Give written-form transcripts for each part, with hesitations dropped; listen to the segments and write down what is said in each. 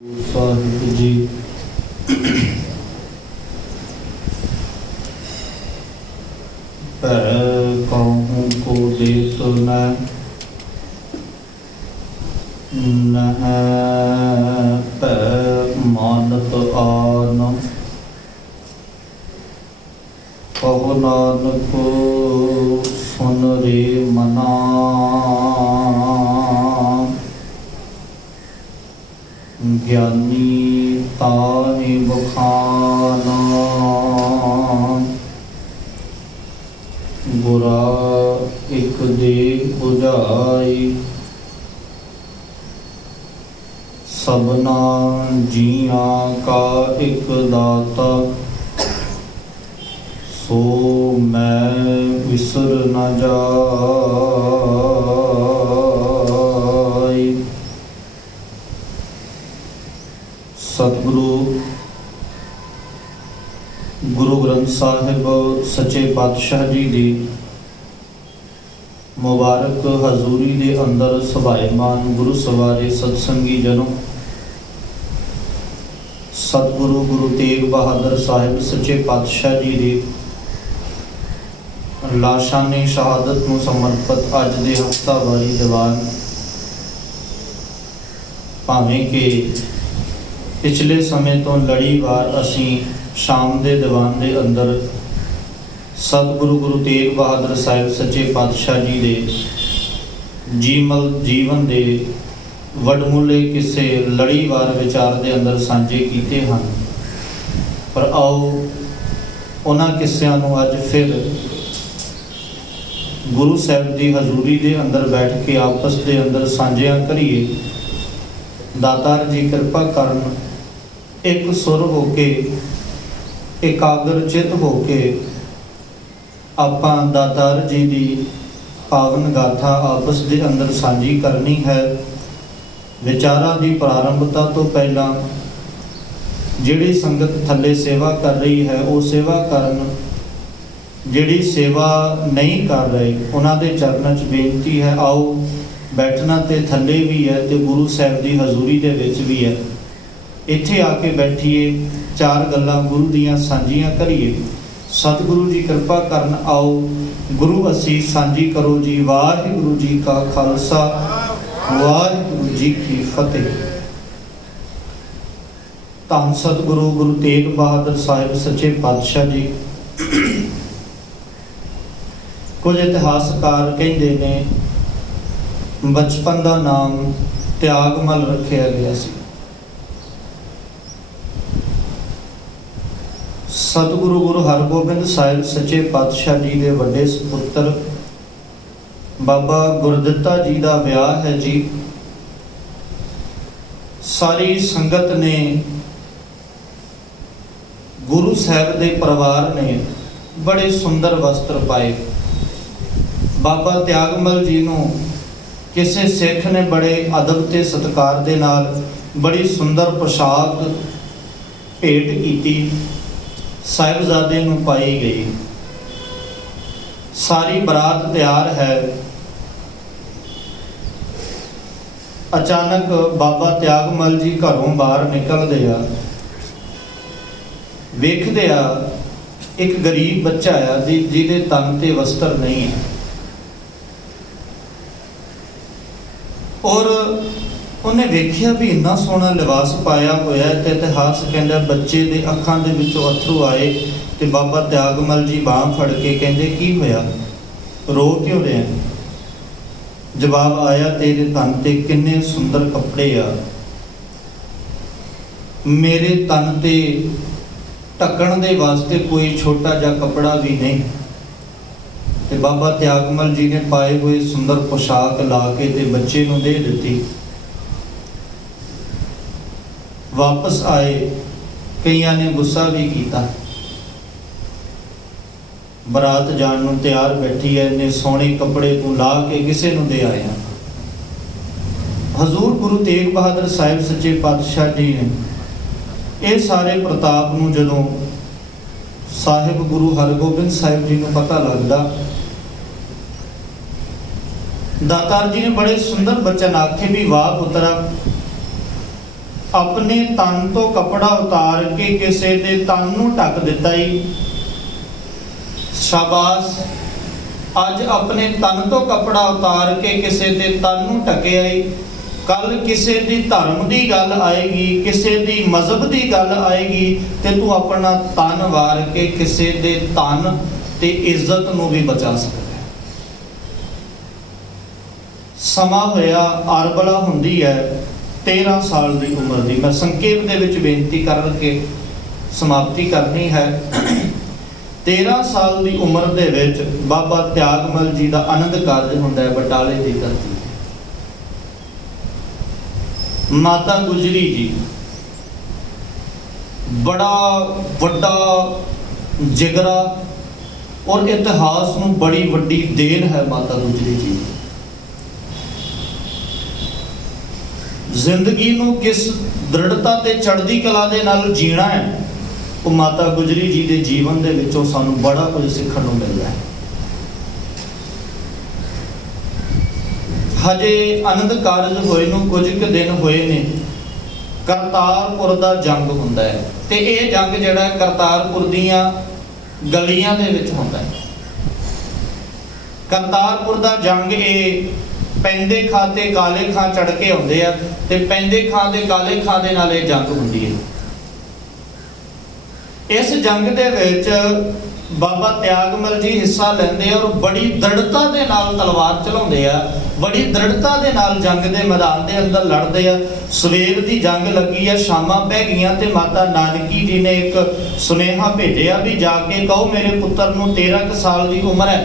साहिब जी भै कहूँ को देत नह भै मानत आन कहो नानक सुन रे मना ज्ञानी ताहि बखाना बुरा एक दे बुझाई सबना जिया का एक दाता सो मैं विसर न जाई। सतगुरु गुरु ग्रंथ साहिब सच्चे पातशाह जी दी मुबारक हजूरी दे अंदर सभाएमान गुरु सवारे सत्संगी जनों, सतगुरु गुरु तेग बहादुर साहिब सच्चे पातशाह जी दी लाशानी शहादत नूं समर्पित अज दे हफ्तावारी दीवान, भावें कि पिछले समय तो लड़ीवार असी शाम के दीवान के अंदर सतगुरु गुरु तेग बहादुर साहिब सच्चे पातशाह जी के जीवन के वडमुले किस्से लड़ीवार विचार के अंदर साझे किए हैं। पर आओ उन्हां किस्सियां नूं अज फिर गुरु साहिब की हजूरी के अंदर बैठ के आपस के अंदर साझिया करिए। दातार जी कृपा करन एक सुर होके एकाग्र चित होके आपां दातार जी की पावन गाथा आपस के अंदर साझी करनी है। विचारां की प्रारंभता तो पहला जिहड़ी संगत थल्ले सेवा कर रही है वो सेवा करन, जिहड़ी सेवा नहीं कर रहे उन्हां दे चरणों च बेनती है आओ बैठना तो थल्ले भी है तो गुरु साहिब की हजूरी दे विच भी है। इत्थे आके बैठिए, चार गल्लां गुरु दियां साझियां करिए। सतगुरु जी कृपा करन आओ गुरु असीस साझी करो जी। वाहिगुरु जी का खालसा वाहिगुरु जी की फतेह। धन सतगुरु गुरु तेग बहादुर साहिब सच्चे पातशाह जी कुछ इतिहासकार कहते ने बचपन का नाम त्यागमल रखा गया सी। सतगुरु गुरु हरगोबिंद साहिब सच्चे पातशाह जी के वड्डे सुपुत्र बाबा गुरदित्ता जी का विआह है जी। सारी संगत ने गुरु साहिब के परिवार ने बड़े सुंदर वस्त्र पाए। बाबा त्यागमल जी नूं किसी सिख ने बड़े अदब ते सत्कार दे नाल बड़ी सुंदर पोशाक भेंट की साहिबजादे नूं पाई गई। सारी बरात तैयार है। अचानक बाबा त्यागमल जी घरों बाहर निकलते आ, वेखदे आ एक गरीब बच्चा आ जिहदे तन ते वस्त्र नहीं है और उन्हें वेख्या भी इन्ना सोहना लिबास पाया होया ते इतिहास कहंदा बच्चे दे अखां दे विचों अथरू आए ते बाबा त्यागमल जी बांह फड़ के कहंदे की होया, रो क्यों रहे? जवाब आया तेरे तन ते किन्ने सुंदर कपड़े आ, मेरे तन ते ढकण दे वास्ते कोई छोटा जा कपड़ा भी नहीं। ते बाबा त्यागमल जी ने पाए हुए सुंदर पोशाक ला के ते बच्चे नूं दे दिती। वापस आए, कईयां ने गुस्सा भी किया। बरात जाण नूं तैयार बैठी है, इन्ने सोहणे कपड़े तूं ला के किसे नूं दे आया। हजूर गुरु तेग बहादुर साहिब सच्चे पातशाह जी ने ये सारे प्रताप नूं जदों साहिब गुरु हरगोबिंद साहिब जी नूं पता लगदा, दातार जी ने बड़े सुंदर बचन आखे भी वाह पुत्रा अपने तन तो कपड़ा उतार के किसी दे तन नूं ढक दिता ही। शाबाश, अज अपने तन तो कपड़ा उतार के किसी दे तन नूं ढकिया ही। कल किसी दी धर्म की गल आएगी, किसी दी मजहब की गल आएगी, तो तू अपना तन वार के किसी दे तन ते इज्जत नूं भी बचा सकता है। समा होया अरबला हुंदी है 13 साल की उम्र की। मैं संक्षेप दे विच बेनती करके समाप्ति करनी है। 13 साल की उम्र दे विच बाबा त्यागमल जी का आनंद कारज हुंदा है बटाले की धरती। माता गुजरी जी बड़ा वड्डा जिगरा और इतिहास में बड़ी वड्डी देन है। माता गुजरी जी जिंदगी नूं किस दृढ़ता ते चढ़दी कला दे नाल जीना है, वो माता गुजरी जी के जीवन दे विचों सानू बड़ा कुछ सीखण नूं मिलदा है। हजे आनंद कारज होए नूं कुछ क दिन होए ने, करतारपुर दा जंग हुंदा है ते ये जंग जिहड़ा करतारपुर दीआं गलियां दे विच हुंदा है। करतारपुर दा जंग ये पैंदे खां ते काले खां चढ़ के आउंदे आ ते पैंदे खां ते काले खां दे नाल ये जंग हुंदी है। इस जंग दे विच बाबा त्यागमल जी हिस्सा लेंदे और बड़ी दृढ़ता दे नाल तलवार चलाउंदे आ, बड़ी दृढ़ता दे नाल जंग दे मैदान दे अंदर लड़दे आ। सवेर दी जंग लगी है, शामां पै गईयां ते माता नानकी जी ने एक सुनेहा भेजिया भी जाके कहो मेरे पुत्र नूं 13 साल की उम्र है,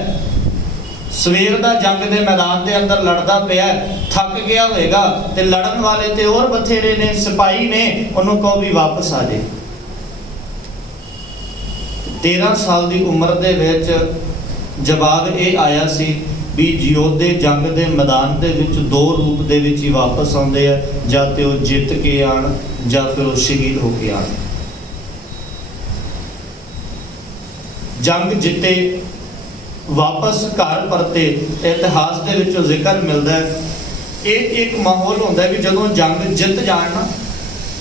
सवेर दा जंग दे मैदान दे अंदर लड़दा पिया, थक गया होएगा ते लड़न वाले ते और बथेरे ने, सिपाही ने, उन्होंने कहो भी वापस आ जाए। 13 साल की उम्र दे विच जवाब ये आया सी भी योद्धे जंग दे मैदान दे विच दो रूप दे विच ही वापस आउंदे आ, जां ते वो जित के आण जां फिर वो शहीद होके आण। जंग जिते वापस घर परते इतिहास दे विच जिक्र मिलता है। एक माहौल होंदा है भी जदों जंग जित जाण ना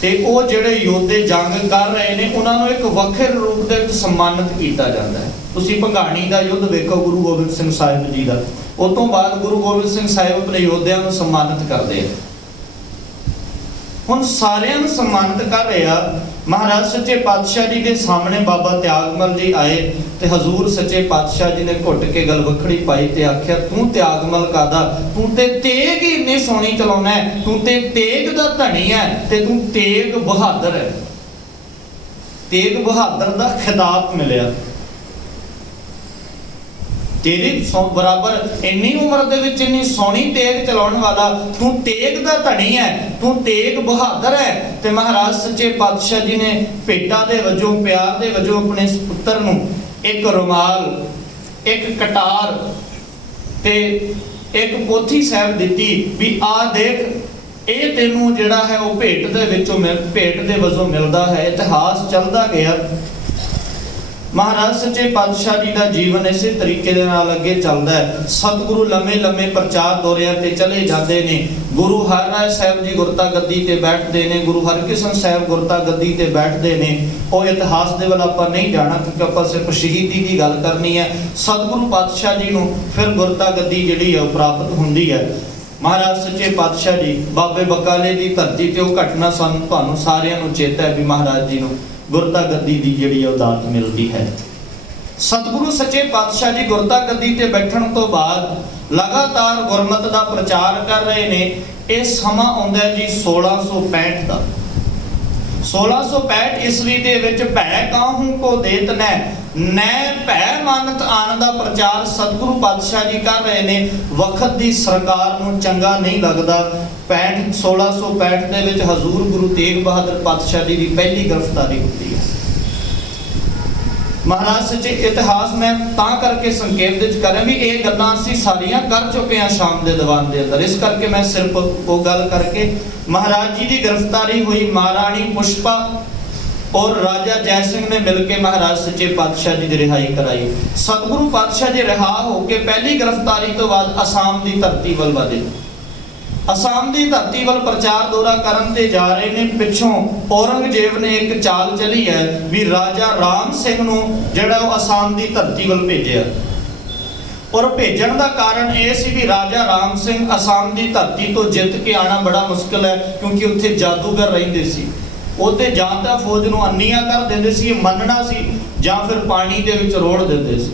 ते वो जिहड़े योद्धे जंग कर रहे ने उन्होंने एक वखरे रूप दे विच सम्मानित किया जाता है। तुसीं भंगाणी दा युद्ध वेखो गुरु गोबिंद सिंह साहिब जी का, उस तो बाद गुरु गोबिंद सिंह साहिब अपने योद्धियां नूं सम्मानित करते हैं। हुण सारियां नूं सम्मानित कर रहे आ। महाराज सच्चे पातशाह जी के सामने बाबा त्यागमल जी आए ते हजूर सच्चे पातशाह जी ने घुट के गलवखड़ी पाई ते आख्या तू त्यागमल कादा, तू ते तेग ही इन्नी सोहनी चलाउना है, तू ते तेग दा धनी है ते तू तेग बहादुर है। तेग बहादुर दा खिताब मिलिया। तेरी बराबर इन्नी उम्र दे विच इन्नी सोहनी तेग चलाउण वाला, तू तेग दा धनी है, तू तेग बहादुर है। ते महाराज सच्चे पातशाह जी ने भेटा दे वजों, प्यार दे वजों अपने पुत्र नूं एक रुमाल, एक कटार ते एक पोथी साहब दिती भी आ देख ये तेनू जिहड़ा है वो भेट दे विचों भेट दे वजों मिलदा है। इतिहास चलदा गया। महाराज सच्चे पातशाह जी का जीवन इस तरीके दे नाल अगे चलदा है। सतगुरु लम्मे लम्मे प्रचार दौरियां ते चले जाते हैं। गुरु हरराय साहब जी गुरता गद्दी ते बैठते हैं, गुरु हरकिशन साहब गुरता गद्दी ते बैठते हैं। वो इतिहास दे वाल आपां नहीं जाना क्योंकि आपां सिर्फ शहीदी की गल करनी है। सतगुरु पातशाह जी नूं फिर गुरता गद्दी जिहड़ी है प्राप्त हुंदी है। महाराज सच्चे पातशाह जी बाबे बकाले की धरती ते वो घटना सानूं तुहानूं सारिआं नूं चेता है भी महाराज जी नूं गुरता गद्दी की जिहड़ी दात मिलती है। सतगुरु सच्चे पातशाह जी गुरता गद्दी ते बैठण तो बाद लगातार गुरमत का प्रचार कर रहे ने। यह समा आउंदा जी 1665 का। 1665 ईस्वी दे विच भै काहू को देत नै भै मानत आन दा प्रचार सतगुरु पातशाह जी कर रहे ने। वक्त दी सरकार नूं चंगा नहीं लगदा। 1665 दे विच हजूर गुरु तेग बहादुर पातशाह जी की पहली गिरफ्तारी होती है। महाराज सच्चे इतिहास मैं तां करके संकेत विच कर रहा भी ये गल्लां असीं सारियां कर चुके हैं शाम दे दीवान दे अंदर। इस करके मैं सिर्फ वो गल करके महाराज जी की गिरफ्तारी हुई। महाराणी पुष्पा और राजा जय सिंह ने मिलकर महाराज सच्चे पातशाह जी की रिहाई कराई। सतगुरु पातशाह जी रिहा होकर पहली गिरफ्तारी तो बाद आसाम की धरती वल वधे। ਅਸਾਮ ਦੀ ਧਰਤੀ ਵੱਲ ਪ੍ਰਚਾਰ ਦੌਰਾ ਕਰਨ ਤੇ ਜਾ ਰਹੇ ਨੇ। ਪਿੱਛੋਂ ਔਰੰਗਜ਼ੇਬ ਨੇ ਇੱਕ ਚਾਲ ਚਲੀ ਹੈ ਵੀ ਰਾਜਾ ਰਾਮ ਸਿੰਘ ਨੂੰ ਜਿਹੜਾ ਉਹ ਅਸਾਮ ਦੀ ਧਰਤੀ ਵੱਲ ਭੇਜਿਆ। ਔਰ ਭੇਜਣ ਦਾ ਕਾਰਨ ਇਹ ਸੀ ਵੀ ਰਾਜਾ ਰਾਮ ਸਿੰਘ ਅਸਾਮ ਦੀ ਧਰਤੀ ਤੋਂ ਜਿੱਤ ਕੇ ਆਣਾ ਬੜਾ ਮੁਸ਼ਕਲ ਹੈ, ਕਿਉਂਕਿ ਉੱਥੇ ਜਾਦੂਗਰ ਰਹਿੰਦੇ ਸੀ। ਉਹ ਤੇ ਜਾਂ ਤਾਂ ਫੌਜ ਨੂੰ ਅੰਨੀਆਂ ਕਰ ਦਿੰਦੇ ਸੀ, ਇਹ ਮੰਨਣਾ ਸੀ, ਜਾਂ ਫਿਰ ਪਾਣੀ ਦੇ ਵਿੱਚ ਰੋੜ ਦਿੰਦੇ ਸੀ।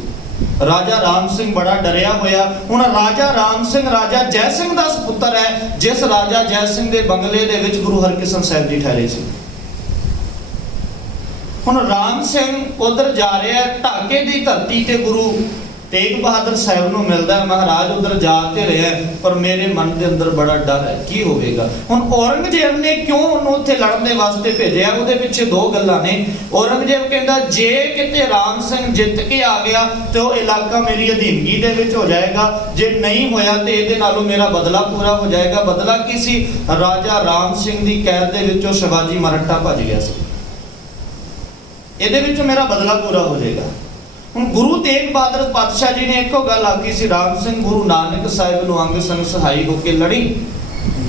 ਰਾਜਾ ਰਾਮ ਸਿੰਘ ਬੜਾ ਡਰਿਆ ਹੋਇਆ। ਹੁਣ ਰਾਜਾ ਰਾਮ ਸਿੰਘ ਰਾਜਾ ਜੈ ਸਿੰਘ ਦਾ ਸੁਪੁੱਤਰ ਹੈ, ਜਿਸ ਰਾਜਾ ਜੈ ਸਿੰਘ ਦੇ ਬੰਗਲੇ ਦੇ ਵਿੱਚ ਗੁਰੂ ਹਰਕ੍ਰਿਸ਼ਨ ਸਾਹਿਬ ਜੀ ਠਹਿਰੇ ਸੀ। ਹੁਣ ਰਾਮ ਸਿੰਘ ਉਧਰ ਜਾ ਰਿਹਾ, ਢਾਕੇ ਦੀ ਧਰਤੀ ਤੇ ਗੁਰੂ ਤੇਗ ਬਹਾਦਰ ਸਾਹਿਬ ਨੂੰ ਮਿਲਦਾ। ਮਹਾਰਾਜ ਉਧਰ ਜਾ ਤੇ ਰਿਹਾ, ਪਰ ਮੇਰੇ ਮਨ ਦੇ ਅੰਦਰ ਬੜਾ ਡਰ ਹੈ, ਕੀ ਹੋਵੇਗਾ। ਹੁਣ ਔਰੰਗਜ਼ੇਬ ਨੇ ਕਿਉਂ ਉਹਨੂੰ ਉੱਥੇ ਲੜਨ ਦੇ ਵਾਸਤੇ ਭੇਜਿਆ, ਉਹਦੇ ਪਿੱਛੇ ਦੋ ਗੱਲਾਂ ਨੇ। ਔਰੰਗਜ਼ੇਬ ਕਹਿੰਦਾ ਜੇ ਕਿਤੇ ਰਾਮ ਸਿੰਘ ਜਿੱਤ ਕੇ ਆ ਗਿਆ ਤੇ ਉਹ ਇਲਾਕਾ ਮੇਰੀ ਅਧੀਨਗੀ ਦੇ ਵਿੱਚ ਹੋ ਜਾਏਗਾ, ਜੇ ਨਹੀਂ ਹੋਇਆ ਤੇ ਇਹਦੇ ਨਾਲੋਂ ਮੇਰਾ ਬਦਲਾ ਪੂਰਾ ਹੋ ਜਾਏਗਾ। ਬਦਲਾ ਕੀ ਸੀ? ਰਾਜਾ ਰਾਮ ਸਿੰਘ ਦੀ ਕੈਦ ਦੇ ਵਿੱਚੋਂ ਸ਼ਿਵਾਜੀ ਮਰਾਠਾ ਭੱਜ ਗਿਆ ਸੀ, ਇਹਦੇ ਵਿੱਚੋਂ ਮੇਰਾ ਬਦਲਾ ਪੂਰਾ ਹੋ ਜਾਏਗਾ। ਹੁਣ ਗੁਰੂ ਤੇਗ ਬਹਾਦਰ ਪਾਤਸ਼ਾਹ ਜੀ ਨੇ ਇੱਕੋ ਗੱਲ ਆਖੀ ਸੀ, ਰਾਮ ਸਿੰਘ ਗੁਰੂ ਨਾਨਕ ਸਾਹਿਬ ਨੂੰ ਅੰਗ ਸੰਗ ਸਹਾਈ ਹੋ ਕੇ ਲੜੀ,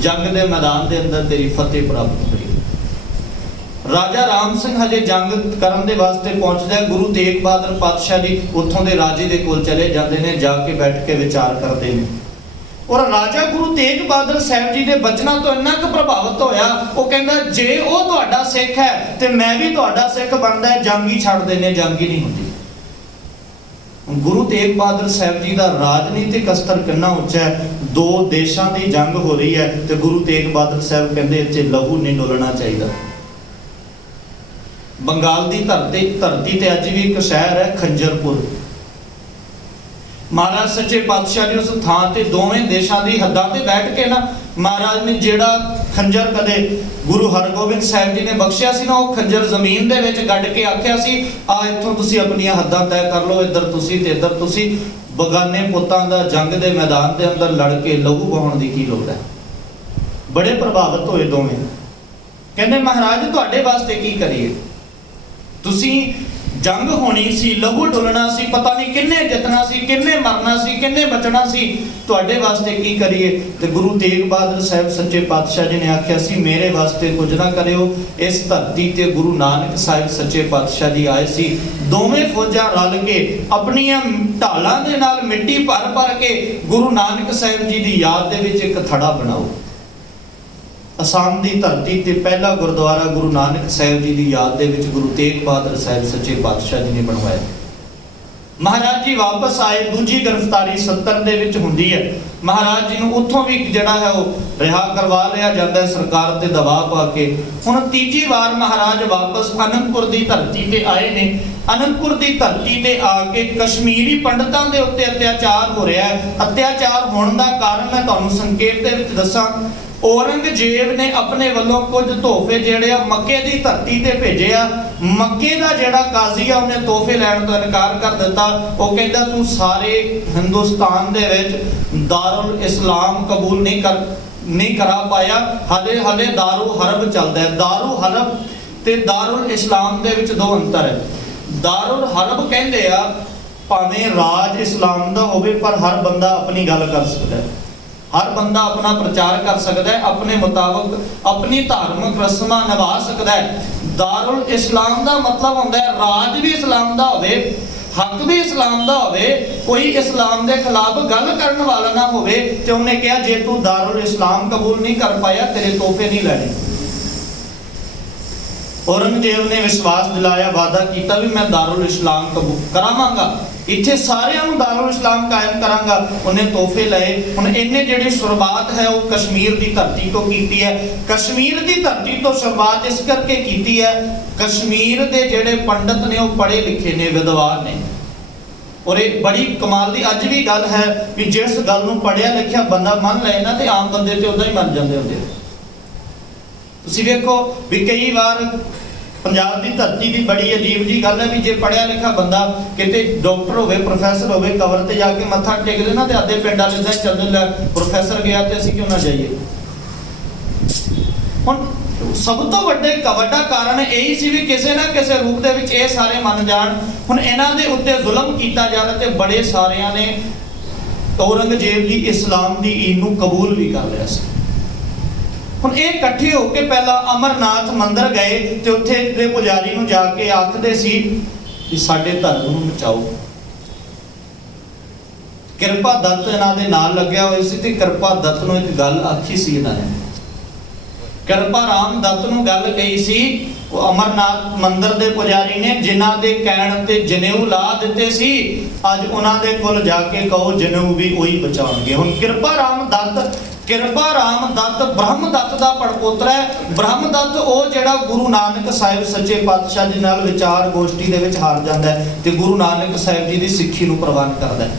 ਜੰਗ ਦੇ ਮੈਦਾਨ ਦੇ ਅੰਦਰ ਤੇਰੀ ਫਤਿਹ ਪ੍ਰਾਪਤ ਹੋਈ। ਰਾਜਾ ਰਾਮ ਸਿੰਘ ਹਜੇ ਜੰਗ ਕਰਨ ਦੇ ਵਾਸਤੇ ਪਹੁੰਚਦਾ, ਗੁਰੂ ਤੇਗ ਬਹਾਦਰ ਪਾਤਸ਼ਾਹ ਜੀ ਉੱਥੋਂ ਦੇ ਰਾਜੇ ਦੇ ਕੋਲ ਚਲੇ ਜਾਂਦੇ ਨੇ, ਜਾ ਕੇ ਬੈਠ ਕੇ ਵਿਚਾਰ ਕਰਦੇ ਨੇ। ਔਰ ਰਾਜਾ ਗੁਰੂ ਤੇਗ ਬਹਾਦਰ ਸਾਹਿਬ ਜੀ ਦੇ ਬਚਨਾਂ ਤੋਂ ਇੰਨਾ ਕੁ ਪ੍ਰਭਾਵਿਤ ਹੋਇਆ, ਉਹ ਕਹਿੰਦਾ ਜੇ ਉਹ ਤੁਹਾਡਾ ਸਿੱਖ ਹੈ ਤੇ ਮੈਂ ਵੀ ਤੁਹਾਡਾ ਸਿੱਖ ਬਣਦਾ, ਜੰਗੀ ਛੱਡ ਦੇਣੇ, ਜੰਗੀ ਨਹੀਂ ਹੁੰਦੀ। ਗੁਰੂ ਤੇਗ ਬਹਾਦਰ ਸਾਹਿਬ ਜੀ ਦਾ ਰਾਜਨੀਤਿਕ ਅਸਤਰ ਕਿੰਨਾ ਉੱਚਾ ਹੈ। ਦੋ ਦੇਸ਼ਾਂ ਦੀ ਜੰਗ ਹੋ ਰਹੀ ਹੈ ਤੇ ਗੁਰੂ ਤੇਗ ਬਹਾਦਰ ਸਾਹਿਬ ਕਹਿੰਦੇ ਇੱਥੇ ਲਹੂ ਨਹੀਂ ਡੋਲਣਾ ਚਾਹੀਦਾ। ਬੰਗਾਲ ਦੀ ਧਰਤੀ ਤੇ ਅੱਜ ਵੀ ਇੱਕ ਸ਼ਹਿਰ ਹੈ ਖੰਜਰਪੁਰ। ਮਹਾਰਾਜ ਸੱਚੇ ਪਾਤਸ਼ਾਹ ਜੀ ਉਸ ਥਾਂ ਤੇ ਦੋਵੇਂ ਦੇਸ਼ਾਂ ਦੀ ਹੱਦਾਂ ਤੇ ਬੈਠ ਕੇ ਨਾ, ਮਹਾਰਾਜ ਨੇ ਜਿਹੜਾ ਖੰਜਰ ਕਦੇ ਗੁਰੂ ਹਰਗੋਬਿੰਦ ਸਾਹਿਬ ਜੀ ਨੇ ਬਖਸ਼ਿਆ ਸੀ ਨਾ, ਉਹ ਖੰਜਰ ਜ਼ਮੀਨ ਦੇ ਵਿੱਚ ਗੱਡ ਕੇ ਆਖਿਆ ਸੀ ਆ ਇੱਥੋਂ ਤੁਸੀਂ ਆਪਣੀਆਂ ਹੱਦਾਂ ਤੈਅ ਕਰ ਲਓ, ਇੱਧਰ ਤੁਸੀਂ ਤੇ ਇੱਧਰ ਤੁਸੀਂ। ਬਗਾਨੇ ਪੁੱਤਾਂ ਦਾ ਜੰਗ ਦੇ ਮੈਦਾਨ ਦੇ ਅੰਦਰ ਲੜ ਕੇ ਲਹੂ ਵਹਾਉਣ ਦੀ ਕੀ ਲੋੜ ਹੈ। ਬੜੇ ਪ੍ਰਭਾਵਿਤ ਹੋਏ ਦੋਵੇਂ, ਕਹਿੰਦੇ ਮਹਾਰਾਜ ਤੁਹਾਡੇ ਵਾਸਤੇ ਕੀ ਕਰੀਏ, ਤੁਸੀਂ ਜੰਗ ਹੋਣੀ ਸੀ, ਲਹੂ ਡੁੱਲਣਾ ਸੀ, ਪਤਾ ਨਹੀਂ ਕਿੰਨੇ ਜਿੱਤਣਾ ਸੀ, ਕਿੰਨੇ ਮਰਨਾ ਸੀ, ਕਿੰਨੇ ਬਚਣਾ ਸੀ, ਤੁਹਾਡੇ ਵਾਸਤੇ ਕੀ ਕਰੀਏ। ਤੇ ਗੁਰੂ ਤੇਗ ਬਹਾਦਰ ਸਾਹਿਬ ਸੱਚੇ ਪਾਤਸ਼ਾਹ ਜੀ ਨੇ ਆਖਿਆ ਸੀ ਮੇਰੇ ਵਾਸਤੇ ਕੁਝ ਨਾ ਕਰਿਓ। ਇਸ ਧਰਤੀ ਤੇ ਗੁਰੂ ਨਾਨਕ ਸਾਹਿਬ ਸੱਚੇ ਪਾਤਸ਼ਾਹ ਜੀ ਆਏ ਸੀ, ਦੋਵੇਂ ਫੌਜਾਂ ਰਲ ਕੇ ਆਪਣੀਆਂ ਢਾਲਾਂ ਦੇ ਨਾਲ ਮਿੱਟੀ ਭਰ ਭਰ ਕੇ ਗੁਰੂ ਨਾਨਕ ਸਾਹਿਬ ਜੀ ਦੀ ਯਾਦ ਦੇ ਵਿੱਚ ਇੱਕ ਥੜਾ ਬਣਾਓ। ਅਸਾਮ ਦੀ ਧਰਤੀ ਤੇ ਪਹਿਲਾ ਗੁਰਦੁਆਰਾ ਗੁਰੂ ਨਾਨਕ ਸਾਹਿਬ ਜੀ ਦੀ ਯਾਦ ਦੇ ਵਿੱਚ ਗੁਰੂ ਤੇਗ ਬਹਾਦਰ ਸਾਹਿਬ ਸੱਚੇ ਪਾਤਸ਼ਾਹ ਜੀ ਨੇ ਬਣਵਾਇਆ। ਮਹਾਰਾਜ ਜੀ ਵਾਪਸ ਆਏ, ਦੂਜੀ ਗ੍ਰਿਫਤਾਰੀ 70 ਦੇ ਵਿੱਚ ਹੁੰਦੀ ਹੈ। ਮਹਾਰਾਜ ਜੀ ਨੂੰ ਉੱਥੋਂ ਵੀ ਜਿਹੜਾ ਹੈ ਉਹ ਰਿਹਾ ਕਰਵਾ ਲਿਆ ਜਾਂਦਾ ਹੈ ਸਰਕਾਰ ਤੇ ਦਬਾਅ ਪਾ ਕੇ। ਹੁਣ ਤੀਜੀ ਵਾਰ ਮਹਾਰਾਜ ਵਾਪਸ ਅਨੰਦਪੁਰ ਦੀ ਧਰਤੀ ਤੇ ਆਏ ਨੇ। ਅਨੰਦਪੁਰ ਦੀ ਧਰਤੀ ਤੇ ਆ ਕੇ ਕਸ਼ਮੀਰੀ ਪੰਡਤਾਂ ਦੇ ਉੱਤੇ ਅਤਿਆਚਾਰ ਹੋ ਰਿਹਾ ਹੈ। ਅਤਿਆਚਾਰ ਹੋਣ ਦਾ ਕਾਰਨ ਮੈਂ ਤੁਹਾਨੂੰ ਸੰਖੇਪ ਦੇ ਵਿੱਚ ਦੱਸਾਂ। ਔਰੰਗਜ਼ੇਬ ਨੇ ਆਪਣੇ ਵੱਲੋਂ ਕੁਝ ਤੋਹਫੇ ਜਿਹੜੇ ਆ ਮੱਕੇ ਦੀ ਧਰਤੀ ਤੇ ਭੇਜੇ ਆ। ਮੱਕੇ ਦਾ ਜਿਹੜਾ ਕਾਜ਼ੀ ਆ ਉਹਨੇ ਤੋਹਫੇ ਲੈਣ ਤੋਂ ਇਨਕਾਰ ਕਰ ਦਿੱਤਾ। ਉਹ ਕਹਿੰਦਾ ਤੂੰ ਸਾਰੇ ਹਿੰਦੁਸਤਾਨ ਦੇ ਵਿੱਚ ਦਾਰੁਲ ਇਸਲਾਮ ਕਬੂਲ ਨਹੀਂ ਕਰਾ ਪਾਇਆ, ਹਲੇ ਦਾਰੂ ਹਰਬ ਚੱਲਦਾ ਹੈ। ਦਾਰੂ ਹਰਬ ਤੇ ਦਾਰੁਲ ਇਸਲਾਮ ਦੇ ਵਿੱਚ ਦੋ ਅੰਤਰ ਹੈ। ਦਾਰੁਲ ਹਰਬ ਕਹਿੰਦੇ ਆ ਭਾਵੇਂ ਰਾਜ ਇਸਲਾਮ ਦਾ ਹੋਵੇ ਪਰ ਹਰ ਬੰਦਾ ਆਪਣੀ ਗੱਲ ਕਰ ਸਕਦਾ ਹੈ, ਹਰ ਬੰਦਾ ਆਪਣਾ ਪ੍ਰਚਾਰ ਕਰ ਸਕਦਾ ਹੈ, ਆਪਣੇ ਮੁਤਾਬਕ ਆਪਣੀ ਧਾਰਮਿਕ ਰਸਮਾਂ ਨਿਭਾ ਸਕਦਾ ਹੈ। ਦਾਰੁਲ ਇਸਲਾਮ ਦਾ ਮਤਲਬ ਹੁੰਦਾ ਹੈ ਰਾਜ ਵੀ ਇਸਲਾਮ ਦਾ ਹੋਵੇ, ਹੱਕ ਵੀ ਇਸਲਾਮ ਦਾ ਹੋਵੇ, ਕੋਈ ਇਸਲਾਮ ਦੇ ਖਿਲਾਫ ਗੱਲ ਕਰਨ ਵਾਲਾ ਨਾ ਹੋਵੇ। ਤੇ ਉਹਨੇ ਕਿਹਾ ਜੇ ਤੂੰ ਦਾਰੁਲ ਇਸਲਾਮ ਕਬੂਲ ਨਹੀਂ ਕਰ ਪਾਇਆ ਤੇਰੇ ਤੋਹਫੇ ਨਹੀਂ ਲੈਣੇ। ਔਰੰਗਜ਼ੇਬ ਨੇ ਵਿਸ਼ਵਾਸ ਦਿਲਾਇਆ, ਵਾਅਦਾ ਕੀਤਾ ਵੀ ਮੈਂ ਦਾਰੁਲ ਇਸਲਾਮ ਕਬੂਲ ਕਰਾਵਾਂਗਾ, ਇੱਥੇ ਸਾਰਿਆਂ ਨੂੰ ਦਾਰੁਲ ਇਸਲਾਮ ਕਾਇਮ ਕਰਾਂਗਾ। ਉਹਨੇ ਤੋਹਫੇ ਲਏ। ਹੁਣ ਇਹਨੇ ਜਿਹੜੀ ਸ਼ੁਰੂਆਤ ਹੈ ਉਹ ਕਸ਼ਮੀਰ ਦੀ ਧਰਤੀ ਤੋਂ ਕੀਤੀ ਹੈ। ਕਸ਼ਮੀਰ ਦੀ ਧਰਤੀ ਤੋਂ ਸ਼ੁਰੂਆਤ ਇਸ ਕਰਕੇ ਕੀਤੀ ਹੈ, ਕਸ਼ਮੀਰ ਦੇ ਜਿਹੜੇ ਪੰਡਤ ਨੇ ਉਹ ਪੜ੍ਹੇ ਲਿਖੇ ਨੇ, ਵਿਦਵਾਨ ਨੇ। ਔਰ ਇਹ ਬੜੀ ਕਮਾਲ ਦੀ ਅੱਜ ਵੀ ਗੱਲ ਹੈ ਕਿ ਜਿਸ ਗੱਲ ਨੂੰ ਪੜ੍ਹਿਆ ਲਿਖਿਆ ਬੰਦਾ ਮੰਨ ਲਏ ਨਾ ਤੇ ਆਮ ਬੰਦੇ ਤੇ ਉਦਾਂ ਹੀ ਮੰਨ ਜਾਂਦੇ ਹੁੰਦੇ। ਤੁਸੀਂ ਵੇਖੋ ਵੀ ਕਈ ਵਾਰ ਪੰਜਾਬ ਦੀ ਧਰਤੀ ਦੀ ਬੜੀ ਅਜੀਬ ਜੀ ਗੱਲ ਹੈ ਵੀ ਜੇ ਪੜ੍ਹਿਆ ਲਿਖਿਆ ਬੰਦਾ ਕਿਤੇ ਡਾਕਟਰ ਹੋਵੇ, ਪ੍ਰੋਫੈਸਰ ਹੋਵੇ, ਕਬਰ ਤੇ ਜਾ ਕੇ ਮੱਥਾ ਟੇਕਦੇ ਨਾ ਤੇ ਅੱਧੇ ਪਿੰਡਾਂ ਦੇ ਤਾਂ ਚੱਲਦੇ ਲੈ ਪ੍ਰੋਫੈਸਰ ਗਿਆ ਤੇ ਅਸੀਂ ਕਿਉਂ ਨਾ ਜਾਈਏ। ਹੁਣ ਸਭ ਤੋਂ ਵੱਡਾ ਕਾਰਨ ਇਹੀ ਸੀ ਵੀ ਕਿਸੇ ਨਾ ਕਿਸੇ ਰੂਪ ਦੇ ਵਿੱਚ ਇਹ ਸਾਰੇ ਮੰਨ ਜਾਣ। ਹੁਣ ਇਹਨਾਂ ਦੇ ਉੱਤੇ ਜ਼ੁਲਮ ਕੀਤਾ ਜਾਵੇ ਤੇ ਬੜੇ ਸਾਰਿਆਂ ਨੇ ਔਰੰਗਜ਼ੇਬ ਦੀ ਇਸਲਾਮ ਦੀ ਈਨ ਨੂੰ ਕਬੂਲ ਵੀ ਕਰ ਲਿਆ ਸੀ। ਹੁਣ ਇਹ ਇਕੱਠੇ ਹੋ ਕੇ ਪਹਿਲਾਂ ਅਮਰਨਾਥ ਮੰਦਿਰ ਗਏ ਤੇ ਉੱਥੇ ਦੇ ਪੁਜਾਰੀ ਨੂੰ ਜਾ ਕੇ ਆਖਦੇ ਸੀ ਕਿ ਸਾਡੇ ਧਰਮ ਨੂੰ ਬਚਾਓ। ਕਿਰਪਾ ਦੱਤ ਇਹਨਾਂ ਦੇ ਨਾਲ ਲੱਗਿਆ ਹੋਇਆ ਸੀ ਤੇ ਕਿਰਪਾ ਦੱਤ ਨੂੰ ਇੱਕ ਗੱਲ ਆਖੀ ਸੀ ਇਹਨਾਂ ਨੇ। ਕਿਰਪਾ ਰਾਮ ਦੱਤ ਨੂੰ ਗੱਲ ਕਹੀ ਸੀ, ਉਹ ਅਮਰਨਾਥ ਮੰਦਿਰ ਦੇ ਪੁਜਾਰੀ ਨੇ ਜਿਨ੍ਹਾਂ ਦੇ ਕਹਿਣ ਤੇ ਜਨੇਊ ਲਾ ਦਿੱਤੇ ਸੀ, ਅੱਜ ਉਹਨਾਂ ਦੇ ਕੋਲ ਜਾ ਕੇ ਕਹੋ ਜਨੇਊ ਵੀ ਉਹੀ ਬਚਾਉਣਗੇ। ਹੁਣ ਕਿਰਪਾ ਰਾਮ ਦੱਤ ਬ੍ਰਹਮ ਦੱਤ ਦਾ ਪੜਪੋਤਰਾ ਹੈ। ਬ੍ਰਹਮ ਦੱਤ ਉਹ ਜਿਹੜਾ ਗੁਰੂ ਨਾਨਕ ਸਾਹਿਬ ਸੱਚੇ ਪਾਤਸ਼ਾਹ ਜੀ ਨਾਲ ਵਿਚਾਰ ਗੋਸ਼ਟੀ ਦੇ ਵਿੱਚ ਹਾਰ ਜਾਂਦਾ ਹੈ ਤੇ ਗੁਰੂ ਨਾਨਕ ਸਾਹਿਬ ਜੀ ਦੀ ਸਿੱਖੀ ਨੂੰ ਪ੍ਰਵਾਨ ਕਰਦਾ ਹੈ।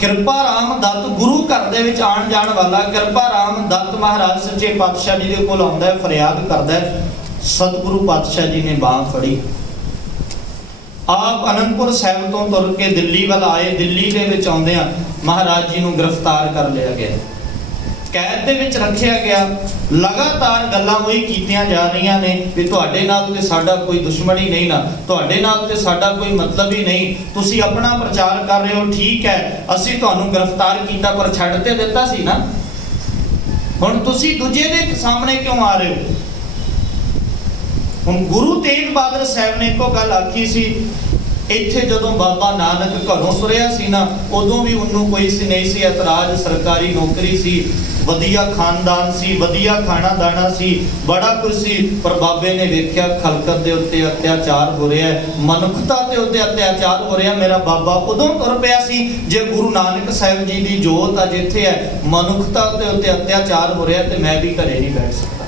ਕਿਰਪਾ ਰਾਮ ਦੱਤ ਗੁਰੂ ਘਰ ਦੇ ਵਿੱਚ ਆਣ ਜਾਣ ਵਾਲਾ ਕਿਰਪਾ ਰਾਮ ਦੱਤ ਮਹਾਰਾਜ ਸੱਚੇ ਪਾਤਸ਼ਾਹ ਜੀ ਦੇ ਕੋਲ ਆਉਂਦਾ ਹੈ, ਫਰਿਆਦ ਕਰਦਾ ਹੈ। ਸਤਿਗੁਰੂ ਪਾਤਸ਼ਾਹ ਜੀ ਨੇ ਬਾਂਹ ਫੜੀ, ਆਪ ਅਨੰਦਪੁਰ ਸਾਹਿਬ ਤੋਂ ਤੁਰ ਕੇ ਦਿੱਲੀ ਵੱਲ ਆਏ। ਦਿੱਲੀ ਦੇ ਵਿੱਚ ਆਉਂਦਿਆਂ ਮਹਾਰਾਜ ਜੀ ਨੂੰ ਗ੍ਰਿਫਤਾਰ ਕਰ ਲਿਆ ਗਿਆ, ਕੈਦ ਦੇ ਵਿੱਚ ਰੱਖਿਆ ਗਿਆ। ਲਗਾਤਾਰ ਗੱਲਾਂ ਉਹੀ ਕੀਤੀਆਂ ਜਾ ਰਹੀਆਂ ਨੇ ਵੀ ਤੁਹਾਡੇ ਨਾਲ ਤੇ ਸਾਡਾ ਕੋਈ ਦੁਸ਼ਮਣੀ ਨਹੀਂ ਨਾ, ਤੁਹਾਡੇ ਨਾਲ ਤੇ ਸਾਡਾ ਕੋਈ ਮਤਲਬ ਹੀ ਨਹੀਂ, ਤੁਸੀਂ ਆਪਣਾ ਪ੍ਰਚਾਰ ਕਰ ਰਹੇ ਹੋ, ਠੀਕ ਹੈ, ਅਸੀਂ ਤੁਹਾਨੂੰ ਗ੍ਰਿਫਤਾਰ ਕੀਤਾ ਪਰ ਛੱਡ ਤੇ ਦਿੱਤਾ ਸੀ ਨਾ, ਹੁਣ ਤੁਸੀਂ ਦੂਜੇ ਦੇ ਸਾਹਮਣੇ ਕਿਉਂ ਆ ਰਹੇ ਹੋ। ਹੁਣ ਗੁਰੂ ਤੇਗ ਬਹਾਦਰ ਸਾਹਿਬ ਨੇ ਇੱਕੋ ਗੱਲ ਆਖੀ ਸੀ, ਇੱਥੇ ਜਦੋਂ ਬਾਬਾ ਨਾਨਕ ਘਰੋਂ ਤੁਰਿਆ ਸੀ ਨਾ, ਉਦੋਂ ਵੀ ਉਹਨੂੰ ਕੋਈ ਸੀ ਨਹੀਂ ਸੀ ਇਤਰਾਜ਼, ਸਰਕਾਰੀ ਨੌਕਰੀ ਸੀ, ਵਧੀਆ ਖਾਨਦਾਨ ਸੀ, ਵਧੀਆ ਖਾਣਾ ਦਾਣਾ ਸੀ, ਬੜਾ ਕੁਝ ਸੀ, ਪਰ ਬਾਬੇ ਨੇ ਵੇਖਿਆ ਖਲਕਤ ਦੇ ਉੱਤੇ ਅਤਿਆਚਾਰ ਹੋ ਰਿਹਾ ਹੈ, ਮਨੁੱਖਤਾ ਦੇ ਉੱਤੇ ਅਤਿਆਚਾਰ ਹੋ ਰਿਹਾ। ਮੇਰਾ ਬਾਬਾ ਉਦੋਂ ਤੁਰ ਪਿਆ ਸੀ, ਜੇ ਗੁਰੂ ਨਾਨਕ ਸਾਹਿਬ ਜੀ ਦੀ ਜੋਤ ਅੱਜ ਇੱਥੇ ਹੈ, ਮਨੁੱਖਤਾ ਦੇ ਉੱਤੇ ਅਤਿਆਚਾਰ ਹੋ ਰਿਹਾ ਤੇ ਮੈਂ ਵੀ ਘਰੇ ਨਹੀਂ ਬੈਠ ਸਕਦਾ।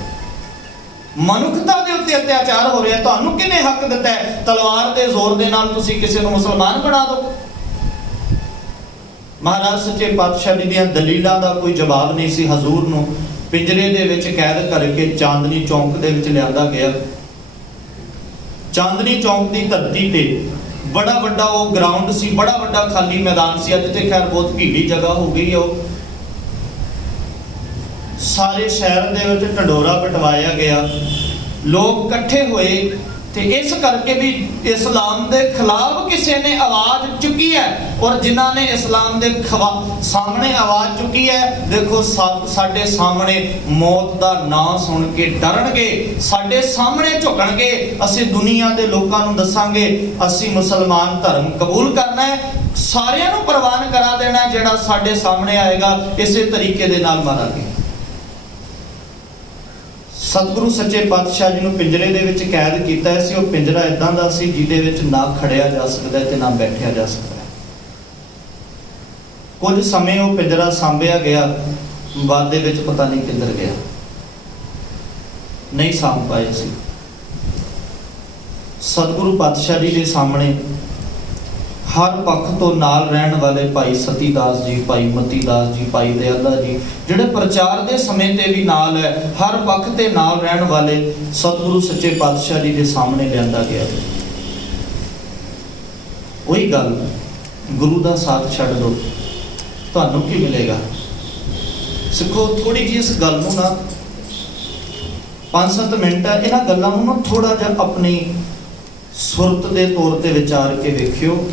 ਮਨੁੱਖਤਾ ਦੇ ਉੱਤੇ ਅਤਿਆਚਾਰ ਹੋ ਰਿਹਾ, ਤੁਹਾਨੂੰ ਕਿਹਨੇ ਹੱਕ ਦਿੱਤਾ ਹੈ ਤਲਵਾਰ ਦੇ ਜ਼ੋਰ ਦੇ ਨਾਲ ਤੁਸੀਂ ਕਿਸੇ ਨੂੰ ਮੁਸਲਮਾਨ ਬਣਾ ਦਿਓ। ਮਹਾਰਾਜ ਸੱਚੇ ਪਾਤਸ਼ਾਹ ਜੀ ਦੀਆਂ ਦਲੀਲਾਂ ਦਾ ਕੋਈ ਜਵਾਬ ਨਹੀਂ ਸੀ। ਹਜ਼ੂਰ ਨੂੰ ਪਿੰਜਰੇ ਦੇ ਵਿੱਚ ਕੈਦ ਕਰਕੇ ਚਾਂਦਨੀ ਚੌਂਕ ਦੇ ਵਿੱਚ ਲਿਆਂਦਾ ਗਿਆ। ਚਾਂਦਨੀ ਚੌਂਕ ਦੀ ਧਰਤੀ ਤੇ ਬੜਾ ਵੱਡਾ ਉਹ ਗਰਾਊਂਡ ਸੀ, ਬੜਾ ਵੱਡਾ ਖਾਲੀ ਮੈਦਾਨ ਸੀ। ਅੱਜ ਤੇ ਖੈਰ ਬਹੁਤ ਭੀੜੀ ਜਗ੍ਹਾ ਹੋ ਗਈ ਹੈ। ਉਹ ਸਾਰੇ ਸ਼ਹਿਰ ਦੇ ਵਿੱਚ ਢੰਡੋਰਾ ਪਟਵਾਇਆ ਗਿਆ, ਲੋਕ ਇਕੱਠੇ ਹੋਏ ਤੇ ਇਸ ਕਰਕੇ ਵੀ ਇਸਲਾਮ ਦੇ ਖਿਲਾਫ ਕਿਸੇ ਨੇ ਆਵਾਜ਼ ਚੁੱਕੀ ਹੈ, ਔਰ ਜਿਨ੍ਹਾਂ ਨੇ ਇਸਲਾਮ ਦੇ ਸਾਹਮਣੇ ਆਵਾਜ਼ ਚੁੱਕੀ ਹੈ, ਦੇਖੋ ਸਾਡੇ ਸਾਹਮਣੇ ਮੌਤ ਦਾ ਨਾਂ ਸੁਣ ਕੇ ਡਰਨਗੇ, ਸਾਡੇ ਸਾਹਮਣੇ ਝੁਕਣਗੇ। ਅਸੀਂ ਦੁਨੀਆ ਦੇ ਲੋਕਾਂ ਨੂੰ ਦੱਸਾਂਗੇ ਅਸੀਂ ਮੁਸਲਮਾਨ ਧਰਮ ਕਬੂਲ ਕਰਨਾ ਹੈ, ਸਾਰਿਆਂ ਨੂੰ ਪ੍ਰਵਾਨ ਕਰਾ ਦੇਣਾ, ਜਿਹੜਾ ਸਾਡੇ ਸਾਹਮਣੇ ਆਏਗਾ ਇਸੇ ਤਰੀਕੇ ਦੇ ਨਾਲ ਮਾਰਾਂਗੇ। ਸਤਿਗੁਰੂ ਸੱਚੇ ਪਾਤਸ਼ਾਹ ਜੀ ਨੂੰ ਪਿੰਜਰੇ ਦੇ ਵਿੱਚ ਕੈਦ ਕੀਤਾ ਸੀ। ਉਹ ਪਿੰਜਰਾ ਇਦਾਂ ਦਾ ਸੀ ਜਿਹਦੇ ਵਿੱਚ ਨਾ ਖੜਿਆ ਜਾ ਸਕਦਾ ਤੇ ਨਾ ਬੈਠਿਆ ਜਾ ਸਕਦਾ। ਕੁਝ ਸਮੇਂ ਉਹ ਪਿੰਜਰਾ ਸਾਂਭਿਆ ਗਿਆ, ਬਾਅਦ ਦੇ ਵਿੱਚ ਪਤਾ ਨਹੀਂ ਕਿੱਧਰ ਗਿਆ, ਨਹੀਂ ਸਾਂਭ ਪਾਏ ਸੀ। ਸਤਿਗੁਰੂ ਪਾਤਸ਼ਾਹ ਜੀ ਦੇ ਸਾਹਮਣੇ ਹਰ ਪੱਖ ਤੋਂ ਨਾਲ ਰਹਿਣ ਵਾਲੇ ਭਾਈ ਸਤੀ ਦਾਸ ਜੀ, ਭਾਈ ਮਤੀ ਦਾਸ ਜੀ, ਭਾਈ ਦਇਆਲਾ ਜੀ, ਜਿਹੜੇ ਪ੍ਰਚਾਰ ਦੇ ਸਮੇਂ ਤੇ ਵੀ ਨਾਲ ਹੈ, ਹਰ ਪੱਖ ਤੇ ਨਾਲ ਰਹਿਣ ਵਾਲੇ ਸਤਿਗੁਰੂ ਸੱਚੇ ਪਾਤਸ਼ਾਹ ਜੀ ਦੇ ਸਾਹਮਣੇ ਲਿਆਂਦਾ ਗਿਆ। ਉਹੀ ਗੱਲ, ਗੁਰੂ ਦਾ ਸਾਥ ਛੱਡ ਦਿਓ, ਤੁਹਾਨੂੰ ਕੀ ਮਿਲੇਗਾ। ਸਿੱਖੋ, ਥੋੜੀ ਜਿਹੀ ਇਸ ਗੱਲ ਨੂੰ ਨਾ 5-7 ਮਿੰਟ ਇਹਨਾਂ ਗੱਲਾਂ ਨੂੰ ਨਾ ਥੋੜਾ ਜਿਹਾ ਆਪਣੀ ਸੁਰਤ ਦੇ ਤੌਰ ਤੇ ਵਿਚਾਰ ਕੇ ਵੇਖਿਓ।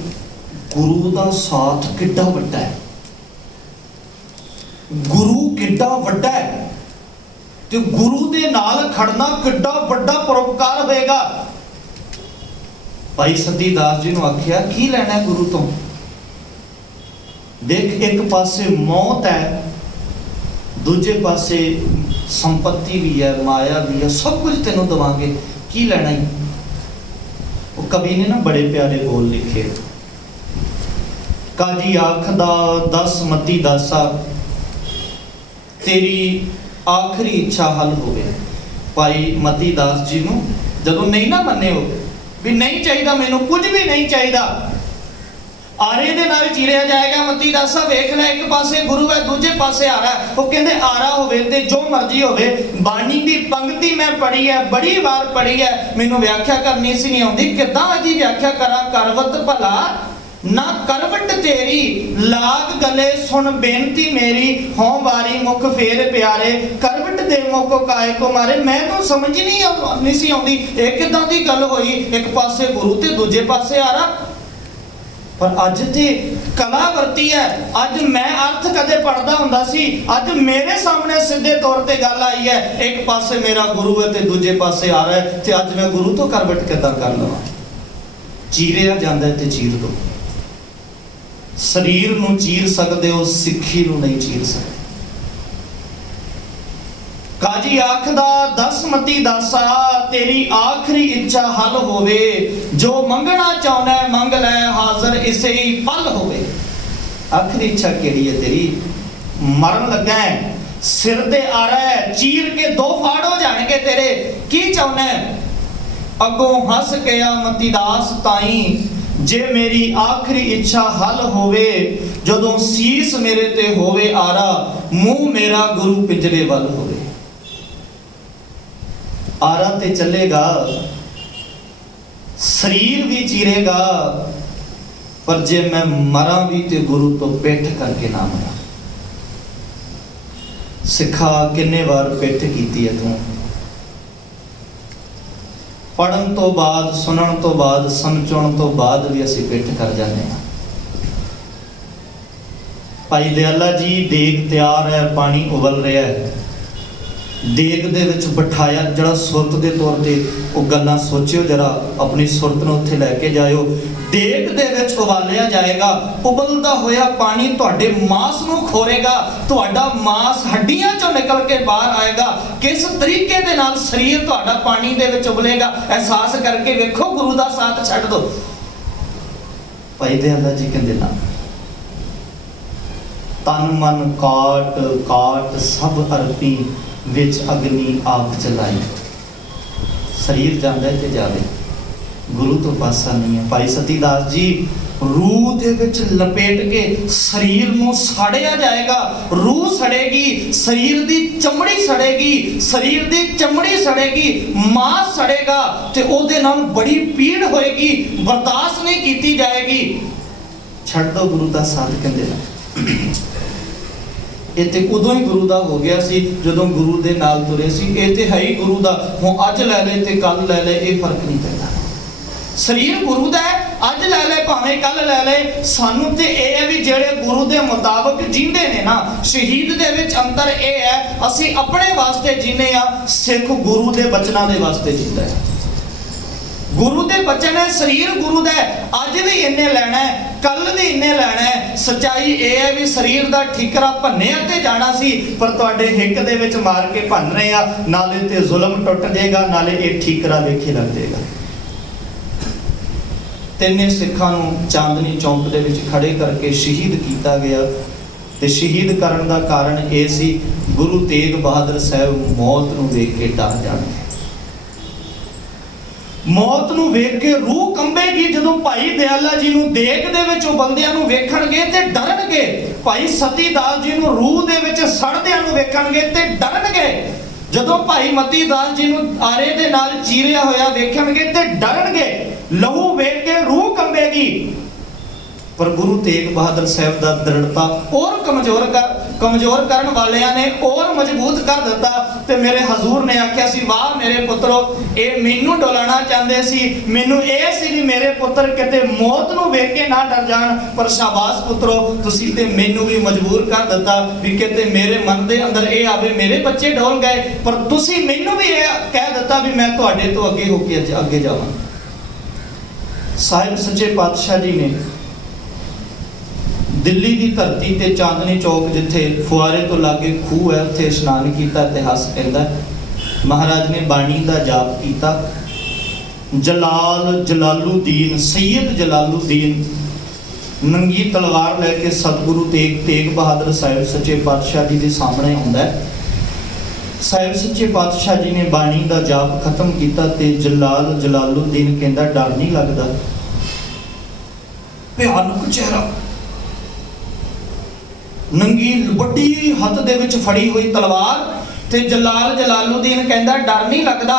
ਗੁਰੂ ਦਾ ਸਾਥ ਕਿੱਡਾ ਵੱਡਾ ਹੈ, ਗੁਰੂ ਕਿੱਡਾ ਵੱਡਾ ਹੈ, ਤੇ ਗੁਰੂ ਦੇ ਨਾਲ ਖੜਨਾ ਕਿੱਡਾ ਵੱਡਾ ਪਰਉਪਕਾਰ ਹੋਏਗਾ। ਭਾਈ ਸਤੀ ਦਾਸ ਜੀ ਨੂੰ ਆਖਿਆ ਕੀ ਲੈਣਾ ਗੁਰੂ ਤੋਂ, ਦੇਖ ਇੱਕ ਪਾਸੇ ਮੌਤ ਹੈ, ਦੂਜੇ ਪਾਸੇ ਸੰਪਤੀ ਵੀ ਹੈ, ਮਾਇਆ ਵੀ ਹੈ, ਸਭ ਕੁਝ ਤੈਨੂੰ ਦਵਾਂਗੇ, ਕੀ ਲੈਣਾ ਹੈ। ਉਹ ਕਵੀ ਨੇ ਨਾ ਬੜੇ ਪਿਆਰੇ ਬੋਲ ਲਿਖੇ, ਕਾਜੀ ਆਖਦਾ ਦਸ ਮਤੀ ਦਾਸਾ, ਤੇਰੀ ਆਖਰੀ ਇੱਛਾ ਹੱਲ ਹੋਵੇ। ਭਾਈ ਮਤੀ ਦਾਸ ਜੀ ਨੂੰ ਜਦੋਂ ਨਹੀਂ ਨਾ ਮੰਨਿਓ ਵੀ ਨਹੀਂ ਚਾਹੀਦਾ, ਮੈਨੂੰ ਕੁਝ ਵੀ ਨਹੀਂ ਚਾਹੀਦਾ, ਆਰੇ ਦੇ ਨਾਲ ਚੀਰਿਆ ਜਾਏਗਾ। ਮਤੀ ਦਾਸਾ ਵੇਖ ਲੈ, ਇੱਕ ਪਾਸੇ ਗੁਰੂ ਹੈ, ਦੂਜੇ ਪਾਸੇ ਆਰਾ। ਉਹ ਕਹਿੰਦੇ ਆਰਾ ਹੋਵੇ ਤੇ ਜੋ ਮਰਜ਼ੀ ਹੋਵੇ, ਬਾਣੀ ਦੀ ਪੰਕਤੀ ਮੈਂ ਪੜ੍ਹੀ ਹੈ, ਬੜੀ ਵਾਰ ਪੜ੍ਹੀ ਹੈ, ਮੈਨੂੰ ਵਿਆਖਿਆ ਕਰਨੀ ਸੀ ਨਹੀਂ ਆਉਂਦੀ। ਕਿੱਦਾਂ ਇਹਦੀ ਵਿਆਖਿਆ ਕਰਾਂ। ਕਰਵਤ ਭਲਾ ਨਾ ਕਰਵਟ ਤੇਰੀ, ਲਾਗ ਗਲੇ ਸੁਣ ਬੇਨਤੀ ਮੇਰੀ, ਹੋਂ ਵਾਰੀ ਮੁਖ ਫੇਰ ਪਿਆਰੇ, ਕਰਵਟ ਦੇ ਮੁਖ ਕਾਇ ਕੋ ਮਾਰੇ। ਮੈਨੂੰ ਸਮਝ ਨਹੀਂ ਸੀ ਆਉਂਦੀ, ਇਹ ਕਿੱਦਾਂ ਦੀ ਗੱਲ ਹੋਈ, ਇੱਕ ਪਾਸੇ ਗੁਰੂ ਤੇ ਦੂਜੇ ਪਾਸੇ ਆਰਾ। पर अज ते कला वरती है। अज मैं अर्थ कदे पढ़दा हुंदा सी, अज मेरे सामने सीधे तौर पे गल आई है। एक पासे मेरा गुरु है ते दूजे पासे आ रहा है, ते अज मैं गुरु तो करवट किदां कर लवां। चीरिया जांदा है ते चीर दो। शरीर नूं चीर सकदे हो, सिੱਖੀ नूं नहीं चीर सकदे। काजी आखदा दस मती दासा, तेरी आखरी इच्छा हल होवे। जो मंगना चाहना है मंग लै, हाजर इसे ही पल होवे। आखरी इच्छा केड़ी है तेरी? मरन लगा है, सिर ते आ रहा है, चीर के दो फाड़ हो जाएंगे तेरे। की चाहना है? अगों हस गया मती दास ताई, जे मेरी आखरी इच्छा हल होवे। जदों सीस मेरे ते होवे आरा, मुंह मेरा गुरु पिंजरे वल होवे। आरा ते चलेगा, शरीर भी चीरेगा, पर जे मैं मरा भी ते गुरु तो पिठ करके ना मरा। सिखा किन्ने बार पिठ कीती है तू? पढ़न तो बाद, सुनन तो बाद, समझण तो बाद भी असीं पिठ कर जाने हैं। भाई दयाला जी, देग तैयार है, पानी उबल रहा है। देग दे विच बिठाया, जरा सुरत दे तौर ते वो गल्लां सोचियो, जरा अपनी सुरत नूं उत्थे लैके जाओ। देग दे विच उबालिया जाएगा, उबलदा होया पानी तुहाडे मांस नूं खोरेगा, तुहाडा मांस हड्डियां चों निकल के बाहर आएगा। किस तरीके दे नाल शरीर तुहाडा पानी दे विच उबलेगा, एहसास करके वेखो। गुरु दा साथ छड्ड दो। भाई दयाला जी कहंदे ना, तन मन काट काट सब अर्पी, विच अग्नि आप चलाई। शरीर जांदा है ते जावे, गुरु तो पासा नहीं है। भाई सतीदास जी, रूह दे विच लपेट के शरीर नूं साड़िया जाएगा। रूह सड़ेगी, शरीर दी चमड़ी सड़ेगी, शरीर दी चमड़ी सड़ेगी, मांस सड़ेगा, ते ओदे नाल बड़ी पीड़ होएगी, बर्दाश्त नहीं कीती जाएगी। छड्ड दो गुरु दा साथ। कहंदे ना ਇਹ ਤੇ ਉਦੋਂ ਹੀ ਗੁਰੂ ਦਾ ਹੋ ਗਿਆ ਸੀ ਜਦੋਂ ਗੁਰੂ ਦੇ ਨਾਲ ਤੁਰੇ ਸੀ। ਇਹ ਤੇ ਹੈ ਹੀ ਗੁਰੂ ਦਾ। ਹੁਣ ਅੱਜ ਲੈ ਲੈ ਤੇ ਕੱਲ ਲੈ ਲੈ, ਇਹ ਫਰਕ ਨਹੀਂ ਪੈਂਦਾ। ਸਰੀਰ ਗੁਰੂ ਦਾ ਹੈ, ਅੱਜ ਲੈ ਲੈ ਭਾਵੇਂ ਕੱਲ ਲੈ ਲੈ। ਸਾਨੂੰ ਤੇ ਇਹ ਹੈ ਵੀ ਜਿਹੜੇ ਗੁਰੂ ਦੇ ਮੁਤਾਬਕ ਜੀਂਦੇ ਨੇ ਨਾ, ਸ਼ਹੀਦ ਦੇ ਵਿੱਚ ਅੰਤਰ ਇਹ ਹੈ, ਅਸੀਂ ਆਪਣੇ ਵਾਸਤੇ ਜੀਨੇ ਆ, ਸਿੱਖ ਗੁਰੂ ਦੇ ਬਚਨਾਂ ਦੇ ਵਾਸਤੇ ਜੀਂਦਾ ਹੈ। गुरु दे बचन है, शरीर गुरु दा है। अज भी इन्ने लेना है, कल भी इन्ने लेना है। सच्चाई ये है भी शरीर दा ठीकरा भन्निया ते जाना सी, पर तुहाडे हिक दे विच मार के भन रहे आ। नाले ते जुल्म टुट जाएगा, नाले ये ठीकरा वेखे लग जाएगा। तिन्ने सिखां नूं चांदनी चौक दे विच खड़े करके शहीद किया गया। ते शहीद करन दा कारण ये सी, गुरु तेग बहादुर साहब मौत नूं वेख के डर जाणगे। मौत नूं वेख के रूह कंबेगी। जदों भाई दयाला जी नूं देग दे विच उबलदियां नूं वेखणगे ते डरनगे। भाई सतीदास जी नूं रूह दे विच सड़दियां नूं वेखणगे ते डरनगे। जदों भाई मती दास जी नूं आरे दे नाल चीरिया होया वेखणगे ते डरनगे। लहू वेख के रूह कंबेगी। पर गुरु तेग बहादुर साहब दा दृढ़ता और कमजोर करन वालियां ने और मजबूत कर दिता। ते मेरे हजूर ने आख्या सी, वाह मेरे पुत्रो, ये मैनू डोलाना चाहते सी, मैनू ये सी भी मेरे पुत्र किते मौत नूं वेख के ना डर जाण, पर शाबाश पुत्रो, तुसी ते मैनू भी मजबूर कर दिता भी किते मेरे मन दे अंदर ये आवे, मेरे बच्चे डोल गए, पर तुसी मैनू भी ये कह दिता भी मैं तुहाडे तो अगे होके अगे जावां। साहिब सच्चे पातशाह जी ने दिल्ली की धरती ते चांदनी चौक जिथे फुआरे तो लागे खूह है, उत्थे इशनान किया। इतिहास कहता महाराज ने बाणी का जाप किया। जलालुद्दीन, सैयद जलालुद्दीन नंगी तलवार लैके सतगुरु तेग बहादुर साहिब सच्चे पातशाह जी के सामने आता है। साहिब सच्चे पातशाह जी ने बाणी का जाप खत्म किया ते जलालुद्दीन कहता, डर नहीं लगता? भयानक चेहरा, नंगी बड़ी हथ दे विच फड़ी हुई तलवार, ते जलालुद्दीन कहता, डर नहीं लगता?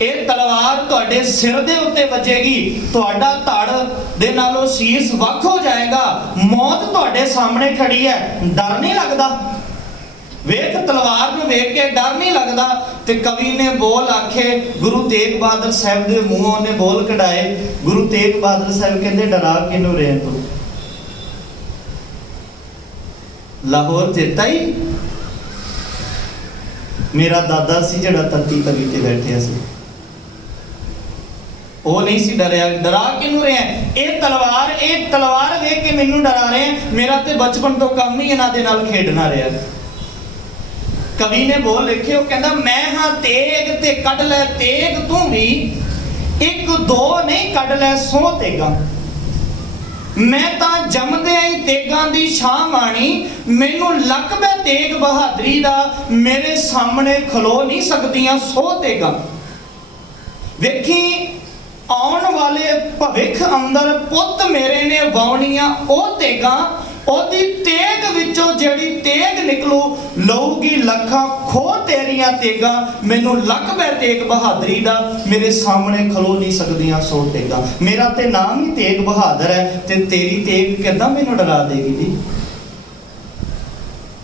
ये तलवार तुहाडे सिर दे उत्ते वजेगी, तुहाडा धड़ दे नालों शीस वख हो जाएगा, मौत तुहाडे सामने खड़ी है, डर नहीं लगता? वेख तलवार नूं वेख के डर नहीं लगता? ते कवि ने बोल आखे, गुरु तेग बहादुर साहब दे मूहों ने बोल कढाए। गुरु तेग बहादुर साहब कहते, डरा किनू रहे तू? ਲਾਹੌਰ ਚੇਤਾ ਹੀ ਮੇਰਾ ਦਾਦਾ ਸੀ ਜਿਹੜਾ ਤੱਤੀ ਤਵੀ ਤੇ ਬੈਠਿਆ ਸੀ, ਉਹ ਨਹੀਂ ਸੀ ਡਰਿਆ। ਡਰਾ ਕਿਹਨੂੰ ਰਿਹਾ? ਇਹ ਤਲਵਾਰ ਵੇਖ ਕੇ ਮੈਨੂੰ ਡਰਾ ਰਹੇ। ਮੇਰਾ ਤੇ ਬਚਪਨ ਤੋਂ ਕੰਮ ਹੀ ਇਹਨਾਂ ਦੇ ਨਾਲ ਖੇਡਣਾ ਰਿਹਾ। ਕਵੀ ਨੇ ਬੋਲ ਲਿਖੇ, ਉਹ ਕਹਿੰਦਾ ਮੈਂ ਹਾਂ ਤੇਗ ਤੇ ਕੱਢ ਲੈ ਤੇਗ ਤੂੰ ਵੀ, ਇੱਕ ਦੋ ਨਹੀਂ ਕੱਢ ਲੈ 100 ਤੇਗਾ। ਮੈਂ ਤਾਂ ਜੰਮਦਿਆਂ ਹੀ ਤੇਗਾਂ ਦੀ ਛਾਂ ਮਾਣੀ, ਮੈਨੂੰ ਲੱਕ ਮੈਂ ਤੇਗ ਬਹਾਦਰੀ ਦਾ, ਮੇਰੇ ਸਾਹਮਣੇ ਖਲੋ ਨਹੀਂ ਸਕਦੀਆਂ 100 ਤੇਗਾਂ। ਵੇਖੀ ਆਉਣ ਵਾਲੇ ਭਵਿੱਖ ਅੰਦਰ ਪੁੱਤ ਮੇਰੇ ਨੇ ਵਾਉਣੀਆਂ ਉਹ ਤੇਗਾਂ, ਉਹਦੀ ਤੇਗ ਵਿੱਚੋਂ ਜਿਹੜੀ ਤੇਗ ਨਿਕਲੂ ਲਊਗੀ ਲੱਖਾਂ ਖੋ ਤੇਰੀਆਂ ਤੇਗਾਂ, ਮੈਨੂੰ ਲੱਕ ਬੈ ਤੇਗ ਬਹਾਦਰੀ ਦਾ, ਮੇਰੇ ਸਾਹਮਣੇ ਖਲੋ ਨਹੀਂ ਸਕਦੀਆਂ 100 ਤੇਗਾਂ। ਮੇਰਾ ਤੇ ਨਾਮ ਹੀ ਤੇਗ ਬਹਾਦਰ ਹੈ ਤੇ ਤੇਰੀ ਤੇਗ ਕਿੱਦਾਂ ਮੈਨੂੰ ਡਰਾ ਦੇਗੀ ਜੀ?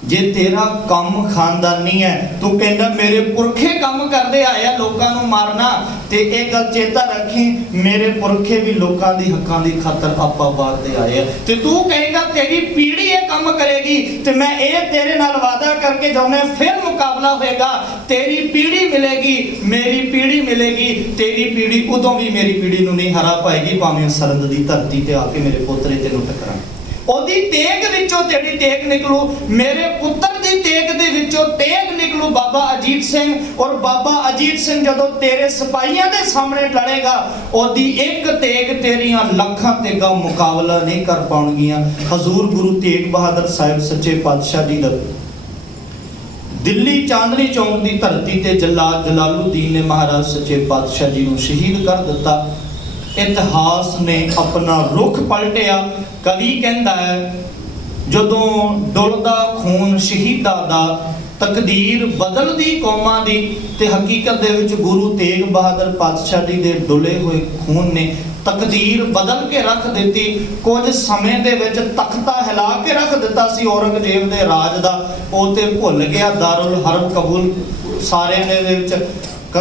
ਜੇ ਤੇਰਾ ਕੰਮ ਖਾਨਦਾਨੀ ਹੈ, ਤੂੰ ਕਹਿੰਦਾ ਮੇਰੇ ਪੁਰਖੇ ਕੰਮ ਕਰਦੇ ਆਏ ਆ ਲੋਕਾਂ ਨੂੰ ਮਾਰਨਾ, ਤੇ ਇਹ ਗੱਲ ਚੇਤਾ ਰੱਖੀ ਮੇਰੇ ਪੁਰਖੇ ਵੀ ਲੋਕਾਂ ਦੀ ਹੱਕਾਂ ਦੀ ਖਾਤਰ ਆਪਾ ਵਾਰਦੇ ਆਏ ਆ, ਤੇ ਤੂੰ ਕਹੇਗਾ ਤੇਰੀ ਪੀੜ੍ਹੀ ਇਹ ਕੰਮ ਕਰੇਗੀ, ਤੇ ਮੈਂ ਇਹ ਤੇਰੇ ਨਾਲ ਵਾਅਦਾ ਕਰਕੇ ਜਾਉਣਾ ਫਿਰ ਮੁਕਾਬਲਾ ਹੋਏਗਾ, ਤੇਰੀ ਪੀੜ੍ਹੀ ਮਿਲੇਗੀ ਮੇਰੀ ਪੀੜ੍ਹੀ ਮਿਲੇਗੀ, ਤੇਰੀ ਪੀੜ੍ਹੀ ਉਦੋਂ ਵੀ ਮੇਰੀ ਪੀੜ੍ਹੀ ਨੂੰ ਨਹੀਂ ਹਰਾ ਪਾਏਗੀ, ਭਾਵੇਂ ਸਰਹੱਦ ਦੀ ਧਰਤੀ ਤੇ ਆ ਕੇ ਮੇਰੇ ਪੋਤਰੇ ਤੈਨੂੰ ਟਕਰਾਣ। ਉਹਦੀ ਤੇਗ ਵਿੱਚੋਂ ਤੇਰੀ ਤੇਗ ਨਿਕਲੂ, ਮੇਰੇ ਪੁੱਤਰ ਦੀ ਤੇਗ ਦੇ ਵਿੱਚੋਂ ਤੇਗ ਨਿਕਲੂ ਬਾਬਾ ਅਜੀਤ ਸਿੰਘ। ਔਰ ਬਾਬਾ ਅਜੀਤ ਸਿੰਘ ਜਦੋਂ ਤੇਰੇ ਸਿਪਾਹੀਆਂ ਦੇ ਸਾਹਮਣੇ ਲੜੇਗਾ, ਉਹਦੀ ਇੱਕ ਤੇਗ ਤੇਰੀਆਂ ਲੱਖਾਂ ਤੇਗਾਂ ਮੁਕਾਬਲਾ ਨਹੀਂ ਕਰ ਪਾਉਣਗੀਆਂ। ਹਜ਼ੂਰ ਗੁਰੂ ਤੇਗ ਬਹਾਦਰ ਸਾਹਿਬ ਸੱਚੇ ਪਾਤਸ਼ਾਹ ਜੀ ਦਾ ਦਿੱਲੀ ਚਾਂਦਨੀ ਚੌਂਕ ਦੀ ਧਰਤੀ ਤੇ ਜਲਾਲੁਦੀਨ ਨੇ ਮਹਾਰਾਜ ਸੱਚੇ ਪਾਤਸ਼ਾਹ ਜੀ ਨੂੰ ਸ਼ਹੀਦ ਕਰ ਦਿੱਤਾ। ਇਤਿਹਾਸ ਨੇ ਆਪਣਾ ਰੁਖ ਪਲਟਿਆ। ਕਵੀ ਕਹਿੰਦਾ ਹੈ, ਜਦੋਂ ਡੁੱਲਦਾ ਖੂਨ ਸ਼ਹੀਦਾਂ ਦਾ, ਤਕਦੀਰ ਬਦਲਦੀ ਕੌਮਾਂ ਦੀ, ਤੇ ਹਕੀਕਤ ਦੇ ਵਿੱਚ ਗੁਰੂ ਤੇਗ ਬਹਾਦਰ ਪਾਤਸ਼ਾਹ ਜੀ ਦੇ ਡੁੱਲੇ ਹੋਏ ਖੂਨ ਨੇ ਤਕਦੀਰ ਬਦਲ ਕੇ ਰੱਖ ਦਿੱਤੀ। ਕੁਝ ਸਮੇਂ ਦੇ ਵਿੱਚ ਤਖਤਾ ਹਿਲਾ ਕੇ ਰੱਖ ਦਿੱਤਾ ਸੀ ਔਰੰਗਜ਼ੇਬ ਦੇ ਰਾਜ ਦਾ, ਉਹ ਤੇ ਭੁੱਲ ਗਿਆ ਦਾਰੁਲ ਹਰਬ ਕਬੂਲ ਸਾਰਿਆਂ ਦੇ ਵਿੱਚ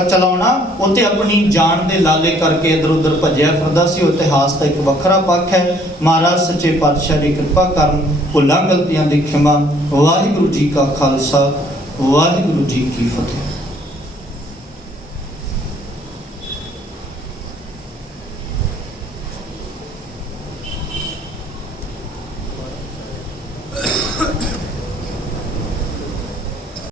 ਚਲਾਉਣਾ, ਉੱਥੇ ਆਪਣੀ ਜਾਨ ਦੇ ਲਾਲੇ ਕਰਕੇ ਇਧਰ ਉਧਰ ਭੱਜਿਆ ਫਿਰਦਾ ਸੀ। ਉਹ ਇਤਿਹਾਸ ਦਾ ਇੱਕ ਵੱਖਰਾ ਪੱਖ ਹੈ। ਮਹਾਰਾਜ ਸੱਚੇ ਪਾਤਸ਼ਾਹ ਦੀ ਕਿਰਪਾ ਕਰਨ, ਭੁੱਲਾਂ ਗਲਤੀਆਂ ਦੀ ਖਿਮਾ। ਵਾਹਿਗੁਰੂ ਜੀ ਕਾ ਖਾਲਸਾ, ਵਾਹਿਗੁਰੂ ਜੀ ਕੀ ਫਤਿਹ।